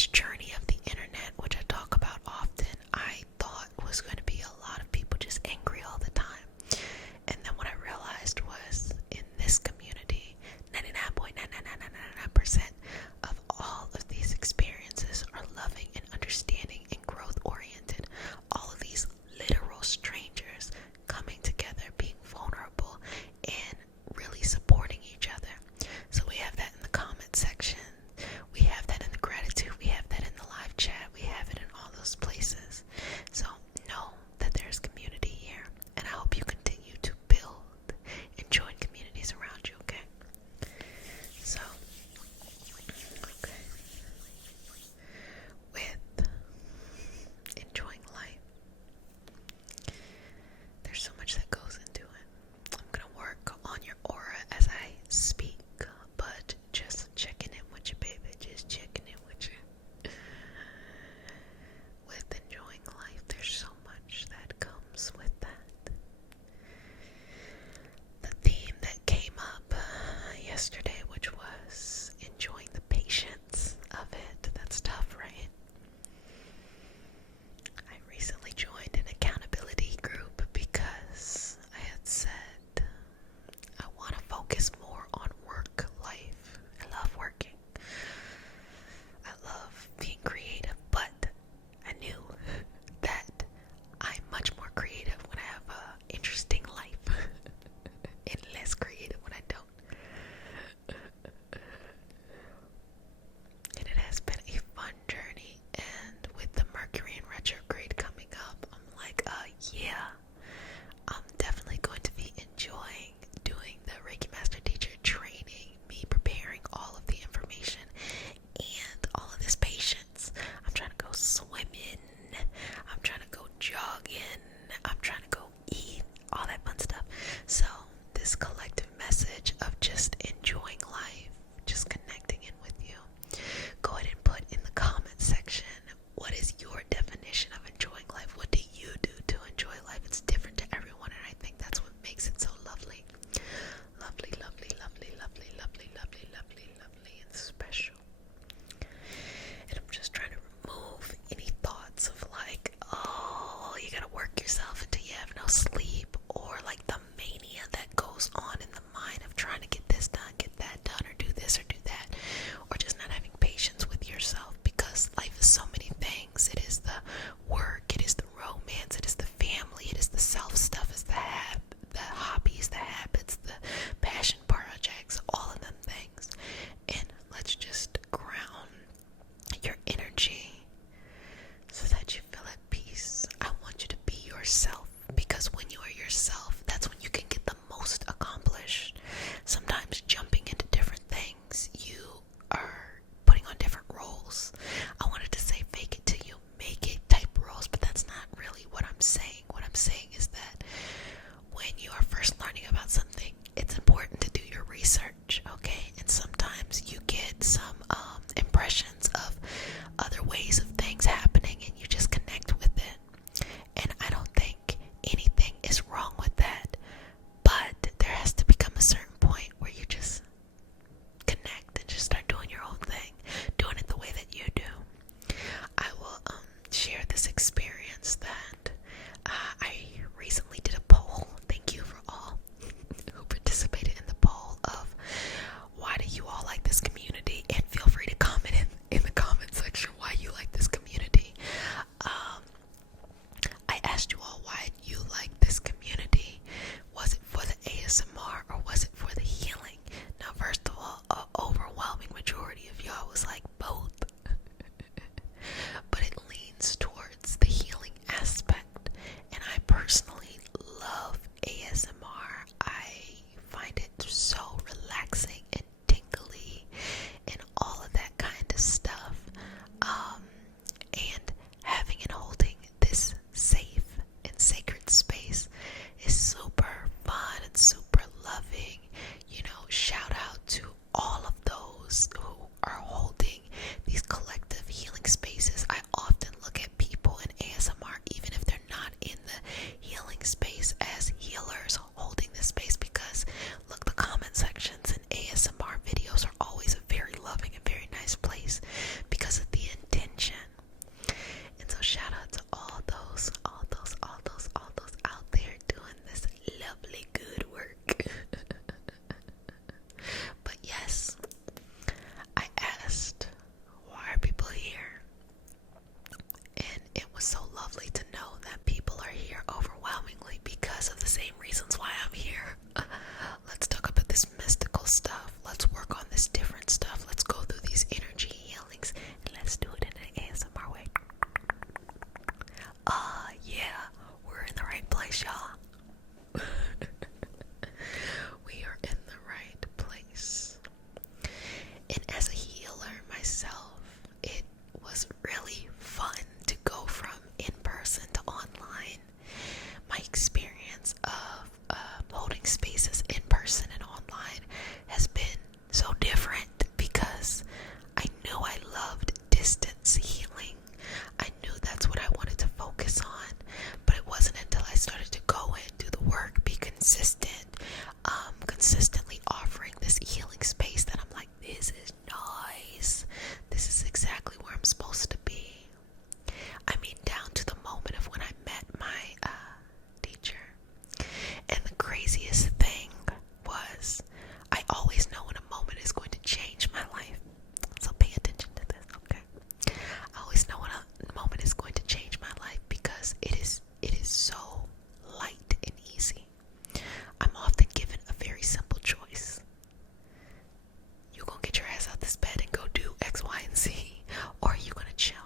this journey of the internet, which I talk about often, I thought was going to be a lot of people just angry all the time. And then what I realized was in this community, 99.99999% of all of these experiences are loving and understanding and growth oriented. All of these literal strangers coming together, being vulnerable, and really supporting each other. So we have that in the comment section. We have that in the gratitude. We have that in the live chat. We have it in all those places. So know that there's community here. And I hope you continue to build and join communities around you, okay? So, okay. With enjoying life, there's so much that goes into it. I'm gonna work on your aura as I speak, but just checking in with you, baby. Just checking in with you. With enjoying life, there's so much that comes with that. The theme that came up yesterday, which was enjoying the patience of it. That's tough, right? I recently joined an accountability group because I had said I want to focus more on work life. I love working. I love being creative, but I knew that I'm much more creative when I have an interesting life and less creative when I don't. And it has been a fun journey, and with the Mercury in retrograde coming up, I'm like, yeah, I'm definitely going to be enjoying doing the Reiki Master Teacher training, me preparing all of the information and all of this patience. I'm trying to go swimming, I'm trying to go jogging, I'm trying to go eat, all that fun stuff. So this collective message of just enjoying life, just connecting in with you. Go ahead and put in the comment section, what is your definition of enjoying life? What do you do to enjoy life? It's different to everyone, and I think that's what makes it so lovely. Lovely, lovely, lovely, lovely, lovely, lovely, lovely, lovely, and special. And I'm just trying to remove any thoughts of like, oh, you gotta work yourself until you have no sleep, or like the mania that goes on in the mind of trying to get this done, get that done, or do this or do that, or just not having patience with yourself, because life is so many things. It is the work, it is the romance, it is the family, it is the self stuff, it's the hobbies, the habits, the passion projects, all of them things. And let's just ground your energy so that you feel at peace. I want you to be yourself, because when you are yourself, that's when you can get the most accomplished. Sometimes jumping into different things, you are putting on different roles. I wanted to say fake it till you make it type roles, but that's not really what I'm saying. What I'm saying is that when you are first learning about something, it's important to do your research, okay? And sometimes you get some impressions of other ways of things happening, and you just connect with it. And I don't think anything is wrong with that, but there has to become a certain point where you just connect and just start doing your own thing, doing it the way that you do. I will share this experience that I recently did a poll. Thank you for all who participated in the poll of why do you all like this community, and feel free to comment in the comment section why you like this community. I asked you all why you like this community. Was it for the ASMR or was it for the healing? Now, first of all, an overwhelming majority of y'all was like both. But it leans towards the healing aspect. And I personally love ASMR. I find it so relaxing and tingly and all of that kind of stuff. And having and holding this safe and sacred space is super fun and super loving. You know, shout out to all of those who are holding was really fun to go from in person to online. My experience of holding spaces in person and online has been so different because I knew I loved distance healing. I knew that's what I wanted to focus on, but it wasn't until I started to go in, do the work, be consistent, consistently offering this healing space that I'm like, this is nice. This is exactly where I'm supposed to be. I mean, down to the moment of when I met my teacher. And the craziest thing was, I always know when a moment is going to change my life. So pay attention to this, okay? I always know when a moment is going to change my life because it is so light and easy. I'm often given a very simple choice. You gonna get your ass out this bed and go do X, Y, and Z, or are you gonna chill?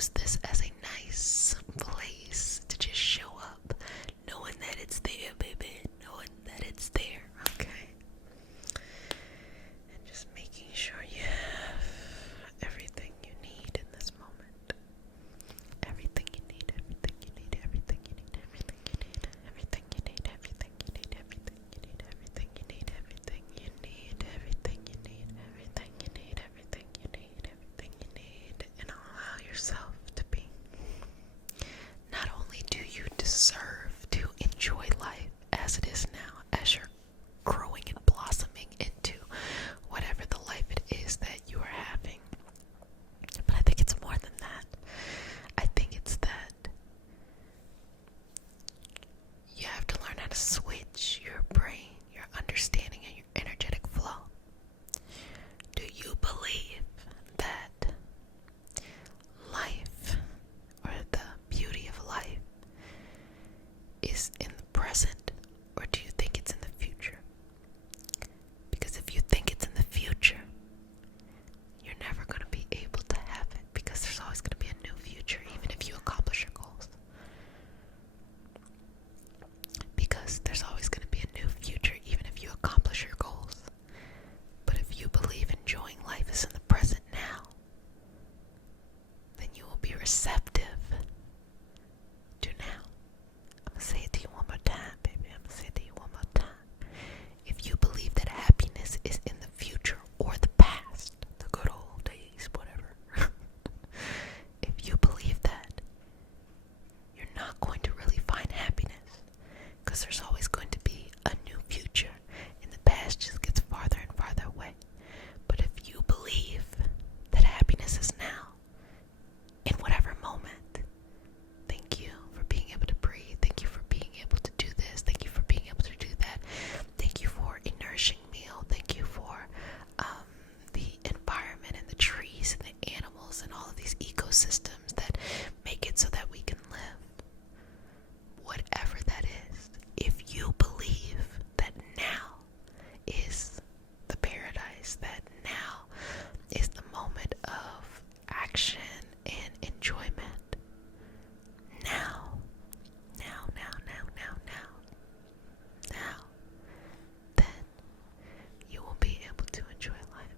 use this as a nice place to just show up, knowing that it's there, baby, knowing that it's there, okay? And just making sure you have everything you need in this moment. Everything you need, everything you need, everything you need, everything you need, everything you need, everything you need, everything you need, everything you need, everything you need, everything you need, everything you need, everything you need, everything you need, and allow yourself to be. Not only do you deserve to enjoy life as it is now, as you're growing and blossoming into whatever the life it is that you are having, but I think it's more than that. I think it's that you have to learn how to switch your brain, your understanding, and your energetic flow. Do you believe that life, or the beauty of life, is in the present, or do you think it's in the future? Because if you think it's in the future, you're never going to be able to have it, because there's always going to be a new future, even if you accomplish your goals. Because there's always going to be a new future, even if you accomplish your goals. But if you believe enjoying life is in the present now, then you will be receptive to now. I'm going to say it to you one more time, baby. I'm going to say it to you one more time. If you believe that happiness is in the future or the past, the good old days, whatever. If you believe that, you're not going to really find happiness, because there's always going to be a new future, and the past just gets farther and farther away. But if you believe that happiness is now, in whatever moment, thank you for being able to breathe. Thank you for being able to do this. Thank you for being able to do that. Thank you for a nourishing meal. Thank you for the environment and the trees and the animals and all of these ecosystems that make it so that we can live. Whatever that is, if you believe that now is the paradise, that now is the moment of action and enjoyment, now, then you will be able to enjoy life.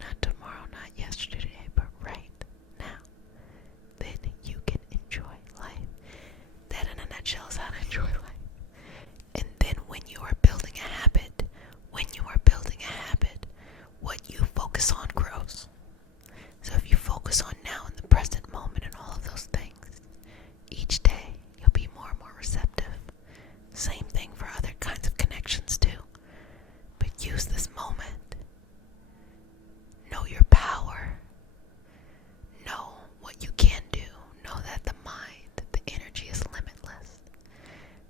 Not tomorrow, not yesterday, but right now. Then you can enjoy life. That in a nutshell is how to enjoy life. And then when you are building a habit, what you focus on grows. So if you focus on now in the present moment and all of those things, each day you'll be more and more receptive. Same thing for other kinds of connections too. But use this moment. Know your power. Know what you can do. Know that the mind, the energy is limitless.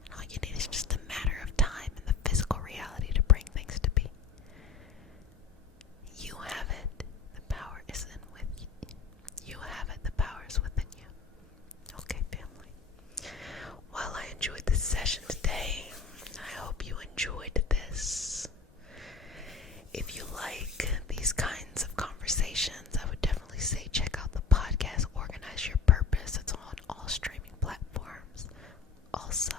And all you need is just a matter of time and the physical reality to bring things to be. You have it. The power is in with you. You have it. The power is within you. Okay, family. Well, I enjoyed this session today. I hope you enjoyed this. If you like these kinds of conversations, I would definitely say check out the podcast Organize Your Purpose. It's on all streaming platforms. Also,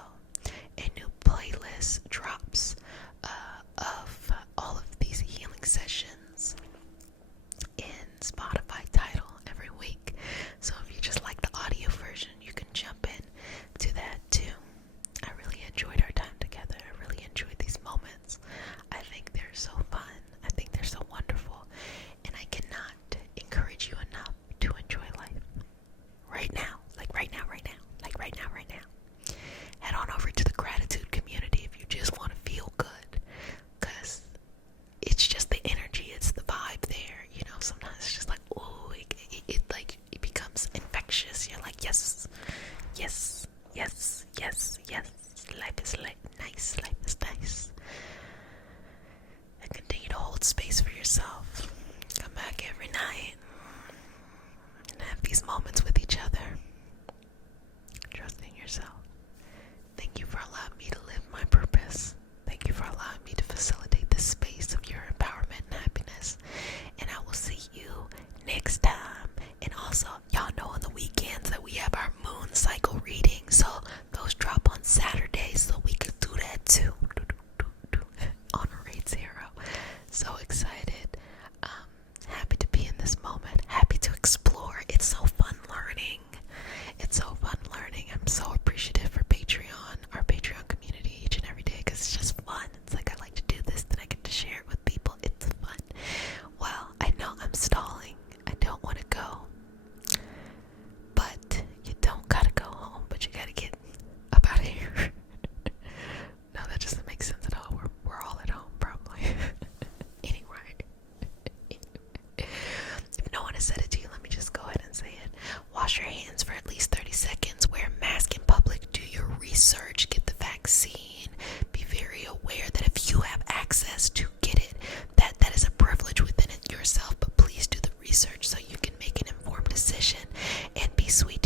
a new playlist drops of all of these healing sessions in Spotify title every week. So if you just like the audio version, you can jump in to that too. I really enjoyed our time together. I really enjoyed these moments. I think they're so fun. I think they're so wonderful. And I cannot encourage you enough to enjoy life. Right now. Like right now. Head on over to the gratitude community if you just want to feel good. Because it's just the energy. It's the vibe there. You know, sometimes it's just like, ooh, it becomes infectious. You're like, yes. Life is nice. Life is nice. And continue to hold space for yourself. Come back every night and have these moments with each other. Trust in yourself. Thank you for allowing me to live my purpose. Thank you for allowing me to facilitate this space of your empowerment and happiness. And I will see you next time. And also, y'all know on the we have our moon cycle reading, so those drop on Saturdays, so we could do that too. On Rate Zero. So excited. Happy to be in this moment. Happy to explore. It's so fun learning. It's so fun learning. I'm so appreciative for Patreon, our Patreon community each and every day, because it's just fun. It's like I like to do this, then I get to share it with people. It's fun. Well, I know I'm stalling. I don't want to go. But you don't gotta go home, but you gotta get up out of here. No, that doesn't make sense at all. We're all at home, probably. Anyway. If no one has said it to you, let me just go ahead and say it. Wash your hands for at least 30 seconds. Wear a mask in public. Do your research. Get the vaccine. Be very aware that if you have access to get it, that is a privilege within it yourself. But please do the research so you can make an informed decision. And be sweet